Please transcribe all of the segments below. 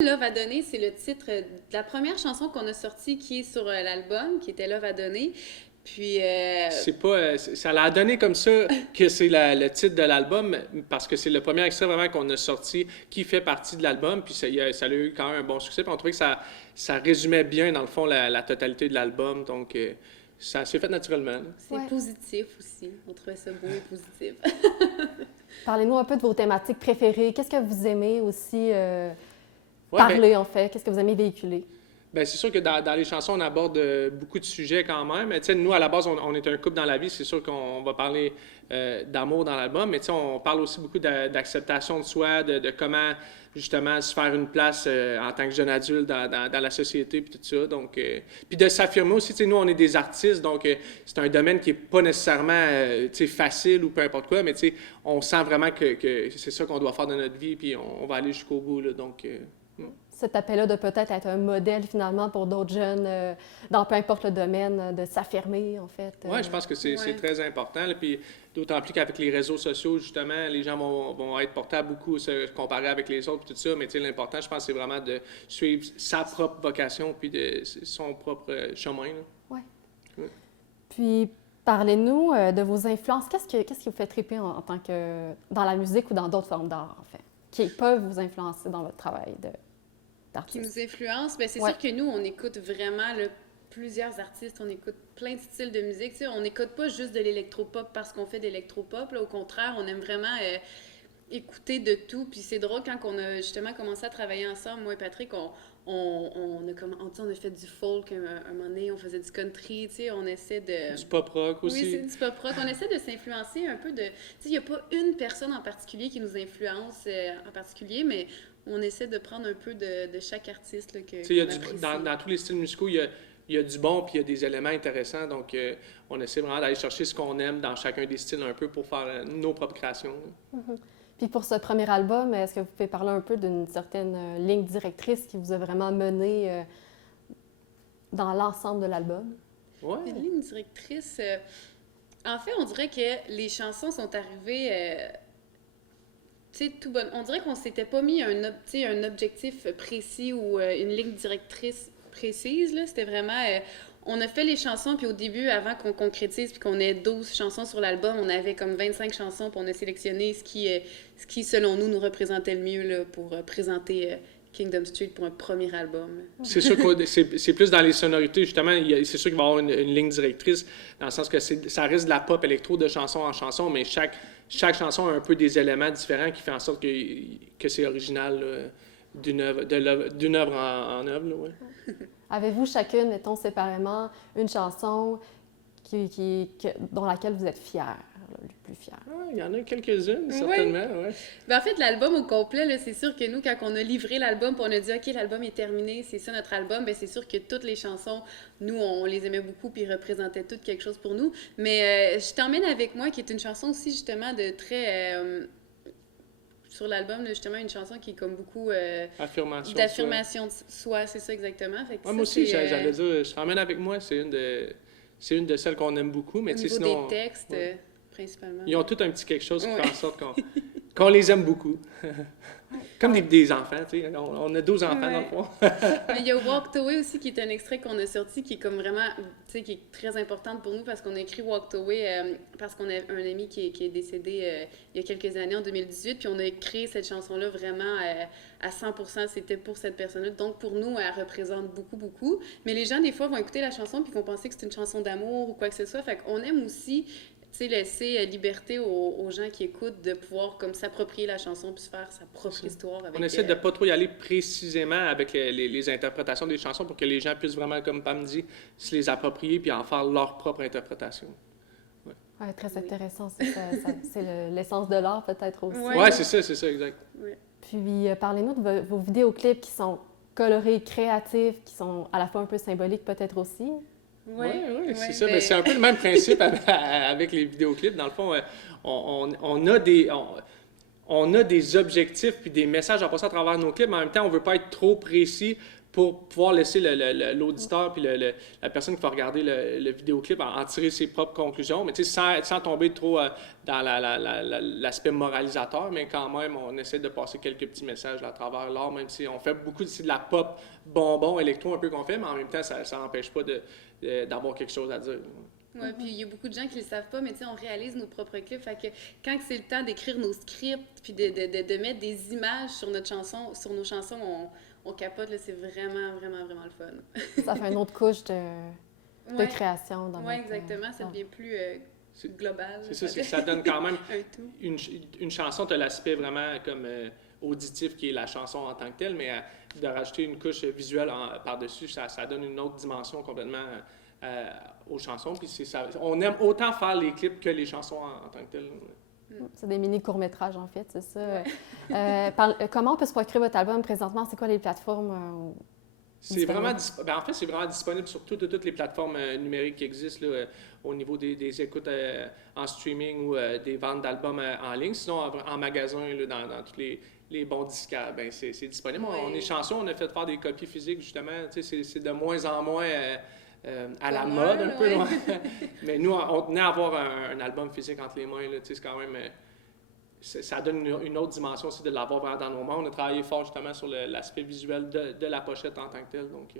Love à donner, c'est le titre de la première chanson qu'on a sortie qui est sur l'album, qui était Love à donner. Puis, C'est pas, ça l'a donné comme ça que c'est le titre de l'album, parce que c'est le premier extrait vraiment qu'on a sorti qui fait partie de l'album, puis ça a eu quand même un bon succès, puis on trouvait que ça résumait bien, dans le fond, la totalité de l'album, donc ça s'est fait naturellement. Là. c'est Ouais. positif aussi. On trouvait ça beau et positif. Parlez-nous un peu de vos thématiques préférées. Qu'est-ce que vous aimez aussi Ouais, parler, en fait? Qu'est-ce que vous aimez véhiculer? ben, c'est sûr que dans les chansons, on aborde beaucoup de sujets quand même. Tu sais, nous, à la base, on est un couple dans la vie. C'est sûr qu'on va parler d'amour dans l'album, mais tu sais, on parle aussi beaucoup d'acceptation de soi, de comment, justement, se faire une place en tant que jeune adulte dans la société, puis tout ça. Donc, puis de s'affirmer aussi. Tu sais, nous, on est des artistes, donc c'est un domaine qui n'est pas nécessairement tu sais, facile ou peu importe quoi, mais tu sais, on sent vraiment que c'est ça qu'on doit faire dans notre vie, puis on va aller jusqu'au bout, là. Donc, Cet appel-là de peut-être être un modèle, finalement, pour d'autres jeunes, dans peu importe le domaine, de s'affirmer, en fait. Oui, je pense que c'est Ouais. très important. Là, puis d'autant plus qu'avec les réseaux sociaux, justement, les gens vont être portés à beaucoup se comparer avec les autres, puis tout ça. Mais tu sais, l'important, je pense, c'est vraiment de suivre sa propre vocation, puis son propre chemin. Là. Ouais. Ouais. Puis, parlez-nous de vos influences. Qu'est-ce qui vous fait triper en tant que... dans la musique ou dans d'autres formes d'art, en fait, qui peuvent vous influencer dans votre travail Qui d'artiste? nous influence, ben c'est Ouais. sûr que nous, on écoute vraiment là, plusieurs artistes, on écoute plein de styles de musique. Tu sais, on n'écoute pas juste de l'électropop parce qu'on fait de l'électropop. Là. Au contraire, on aime vraiment écouter de tout. Puis c'est drôle quand on a justement commencé à travailler ensemble, moi et Patrick, on a fait du folk un moment donné, on faisait du country, tu sais, on essaie de... Du pop rock Oui, aussi. c'est du pop rock. On essaie de s'influencer un peu de... Tu sais, il n'y a pas une personne en particulier qui nous influence en particulier, mais on essaie de prendre un peu de chaque artiste là, Tu sais, il y a qu'on apprécie. dans tous les styles musicaux, il y a du bon, puis il y a des éléments intéressants. Donc, on essaie vraiment d'aller chercher ce qu'on aime dans chacun des styles un peu pour faire nos propres créations. Là. Puis pour ce premier album, est-ce que vous pouvez parler un peu d'une certaine ligne directrice qui vous a vraiment mené dans l'ensemble de l'album? Ouais. Une ligne directrice... en fait, on dirait que les chansons sont arrivées... tu sais, tout bon. On dirait qu'on s'était pas mis tu sais, un objectif précis ou une ligne directrice précise. Là. C'était vraiment... on a fait les chansons, puis au début, avant qu'on concrétise, puis qu'on ait 12 chansons sur l'album, on avait comme 25 chansons, puis on a sélectionné ce qui selon nous, nous représentait le mieux là, pour présenter Kingdom Street pour un premier album. C'est sûr que c'est plus dans les sonorités, justement. C'est sûr qu'il va y avoir une ligne directrice, dans le sens que ça reste de la pop électro de chanson en chanson, mais chaque chanson a un peu des éléments différents qui font en sorte que c'est original là, d'une œuvre en œuvre. Là, ouais. Avez-vous chacune, mettons séparément, une chanson dont laquelle vous êtes fiers, le plus fier? Ouais, il y en a quelques-unes, Oui. certainement. Ouais. Ben, en fait, l'album au complet, là, c'est sûr que nous, quand on a livré l'album, puis on a dit, OK, l'album est terminé, c'est ça notre album, ben, c'est sûr que toutes les chansons, nous, on les aimait beaucoup, puis ils représentaient toutes quelque chose pour nous. Mais Je t'emmène avec moi, qui est une chanson aussi, justement, de très... sur l'album, là, justement, une chanson qui est comme beaucoup Affirmation. d'affirmation de soi, c'est ça exactement. Fait que Ouais, ça, moi aussi, c'est, j'allais dire, je t'emmène avec moi, c'est une de celles qu'on aime beaucoup, mais au tu sais, niveau sinon, des textes, ouais. principalement. Ils ont tout un petit quelque chose qui Ouais. fait en sorte qu'on les aime beaucoup. Comme des enfants, tu sais. On a 12 enfants dans le Ouais. fond. Mais il y a Walked Away aussi, qui est un extrait qu'on a sorti, qui est comme vraiment, tu sais, qui est très importante pour nous parce qu'on a écrit Walked Away parce qu'on a un ami qui est décédé il y a quelques années, en 2018, puis on a créé cette chanson-là vraiment à 100%, c'était pour cette personne-là. Donc pour nous, elle représente beaucoup, beaucoup. Mais les gens, des fois, vont écouter la chanson puis vont penser que c'est une chanson d'amour ou quoi que ce soit. Fait qu'on aime aussi... Tu sais, laisser liberté aux gens qui écoutent de pouvoir comme s'approprier la chanson puis se faire sa propre histoire avec... On essaie de pas trop y aller précisément avec les interprétations des chansons pour que les gens puissent vraiment, comme Pam dit, se les approprier puis en faire leur propre interprétation. Ouais, très intéressant. C'est l'essence de l'art, peut-être aussi. Ouais. Ouais, c'est ça, exact. Ouais. Puis, parlez-nous de vos vidéoclips qui sont colorés, créatifs, qui sont à la fois un peu symboliques, peut-être aussi. Oui, c'est ça. ben- Mais c'est un peu le même principe avec les vidéoclips. Dans le fond, on a des objectifs puis des messages à passer à travers nos clips, mais en même temps, on ne veut pas être trop précis pour pouvoir laisser l'auditeur puis la personne qui va regarder le vidéoclip en tirer ses propres conclusions, mais tu sais, sans tomber trop dans l'aspect moralisateur, mais quand même, on essaie de passer quelques petits messages à travers l'art, même si on fait beaucoup de la pop bonbon, électro un peu qu'on fait, mais en même temps, ça n'empêche pas d'avoir quelque chose à dire. Oui, puis il y a beaucoup de gens qui ne le savent pas, mais tu sais, on réalise nos propres clips. Fait que quand c'est le temps d'écrire nos scripts, puis de mettre des images sur nos chansons, on capote, là, c'est vraiment, vraiment, vraiment le fun. Ça fait une autre couche de création. Oui, exactement. Ça devient plus global. C'est ça, ça donne quand même un tout. Une chanson, tu as l'aspect vraiment comme auditif qui est la chanson en tant que telle, mais de rajouter une couche visuelle par-dessus, ça donne une autre dimension complètement aux chansons. Puis on aime autant faire les clips que les chansons en tant que telles. C'est des mini-courts-métrages, en fait, c'est ça. Comment on peut se procurer votre album présentement? C'est quoi les plateformes? C'est vraiment, en fait, c'est vraiment disponible sur toutes les plateformes numériques qui existent là, au niveau des écoutes en streaming ou des ventes d'albums en ligne. Sinon, en magasin, là, dans tous les bons disquaires, ben, c'est disponible. Oui. On est chanceux, on a fait faire des copies physiques, justement. C'est de moins en moins à la mode, un peu. Mais nous, on tenait à avoir un album physique entre les mains. C'est quand même... ça donne une autre dimension aussi de l'avoir vraiment dans nos mains. On a travaillé fort justement sur l'aspect visuel de la pochette en tant que telle. Donc,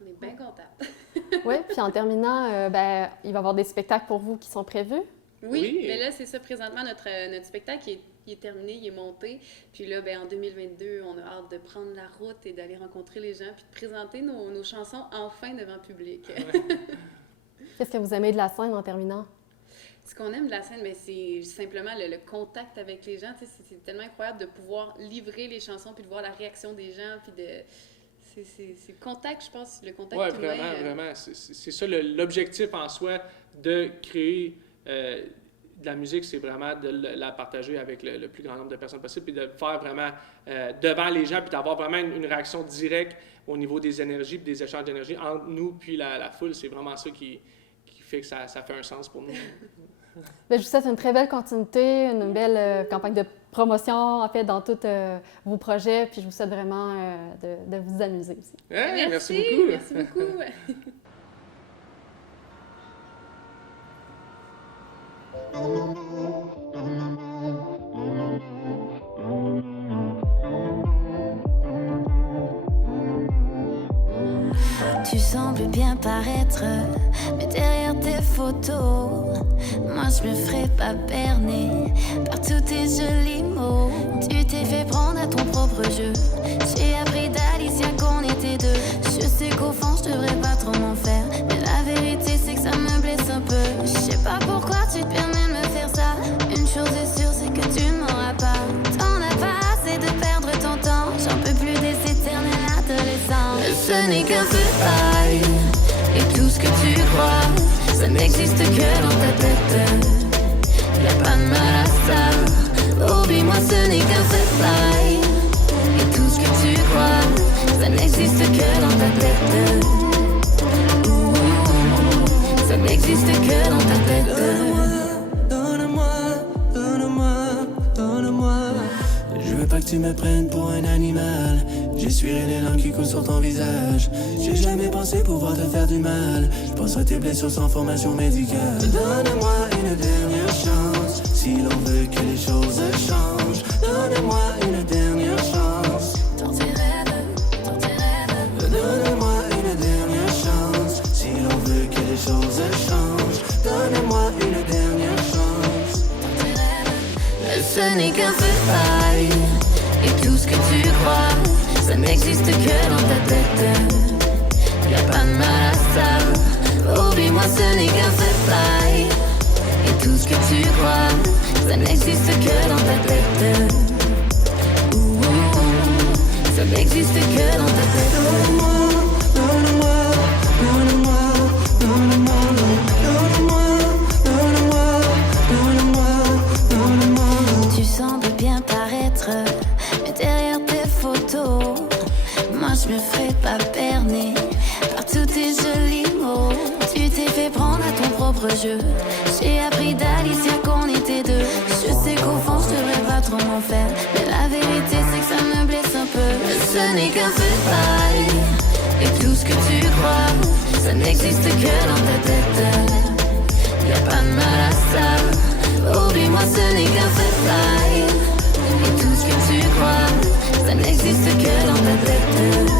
on est bien contents. Oui, puis en terminant, il va y avoir des spectacles pour vous qui sont prévus? Oui. Mais là, c'est ça. Présentement, notre spectacle il est terminé, il est monté. Puis là, en 2022, on a hâte de prendre la route et d'aller rencontrer les gens puis de présenter nos chansons enfin devant le public. Qu'est-ce que vous aimez de la scène en terminant? Ce qu'on aime de la scène, c'est simplement le contact avec les gens. C'est tellement incroyable de pouvoir livrer les chansons puis de voir la réaction des gens. Puis c'est le contact, je pense, le contact humain. Oui, vraiment. C'est ça l'objectif en soi de créer de la musique, c'est vraiment de la partager avec le plus grand nombre de personnes possible puis de faire vraiment devant les gens puis d'avoir vraiment une réaction directe au niveau des énergies et des échanges d'énergie entre nous puis la foule. C'est vraiment ça qui fait que ça fait un sens pour nous. Bien, je vous souhaite une très belle continuité, une belle campagne de promotion, en fait, dans tous vos projets. Puis je vous souhaite vraiment de vous amuser aussi. Merci beaucoup. Merci beaucoup. Tu sembles bien paraître, mais derrière tes photos, moi je me ferai pas berner par tous tes jolis mots. Tu t'es fait prendre à ton propre jeu. J'ai appris d'Alicia qu'on était deux. Je sais qu'au fond je devrais pas trop m'en faire, mais la vérité c'est que ça me blesse un peu. Je sais pas pourquoi tu te permets de me faire ça. Une chose est sûre, c'est que tu ne m'auras pas. T'en as pas assez de perdre ton temps. J'en peux plus des éternels adolescents. Ce n'est qu'un feu de paille, et tout ce que tu crois, ça n'existe que dans ta tête. Y'a pas de mal à ça. Oublie-moi, ce n'est qu'un feu de paille, et tout ce que tu crois, ça n'existe que dans ta tête. Ça n'existe que dans ta tête. Donne-moi. Je veux pas que tu me prennes pour un animal. J'essuierai les larmes qui coulent sur ton visage. J'ai jamais pensé pouvoir te faire du mal. Je pense à tes blessures sans formation médicale. Donne-moi une dernière chance, si l'on veut que les choses changent. Donne-moi une dernière chance. Dans tes rêves. Donne-moi une dernière chance, si l'on veut que les choses changent. Donne-moi une dernière chance. Dans tes rêves. Ce n'est qu'un feu de paille, et tout ce que tu crois, ça n'existe que dans ta tête. Y'a pas de mal à ça. Oublie-moi, ce n'est qu'un feu de paille, et tout ce que tu crois, ça n'existe que dans ta tête. Ça n'existe que dans ta tête. Tu sembles bien paraître, mais derrière tes photos, moi je me ferai pas berner par tous tes jolis mots. Tu t'es fait prendre à ton propre jeu. J'ai appris d'Alicia qu'on était deux. Je sais qu'au fond je devrais pas trop m'en faire, mais la vérité c'est que ça me blesse un peu. Ce n'est qu'un feu de paille, Et tout ce que tu crois, ça n'existe que dans ta tête. Y'a pas de mal à ça. Oublie-moi, ce n'est qu'un fait live. Et tout ce que tu crois, ça n'existe que dans ta tête.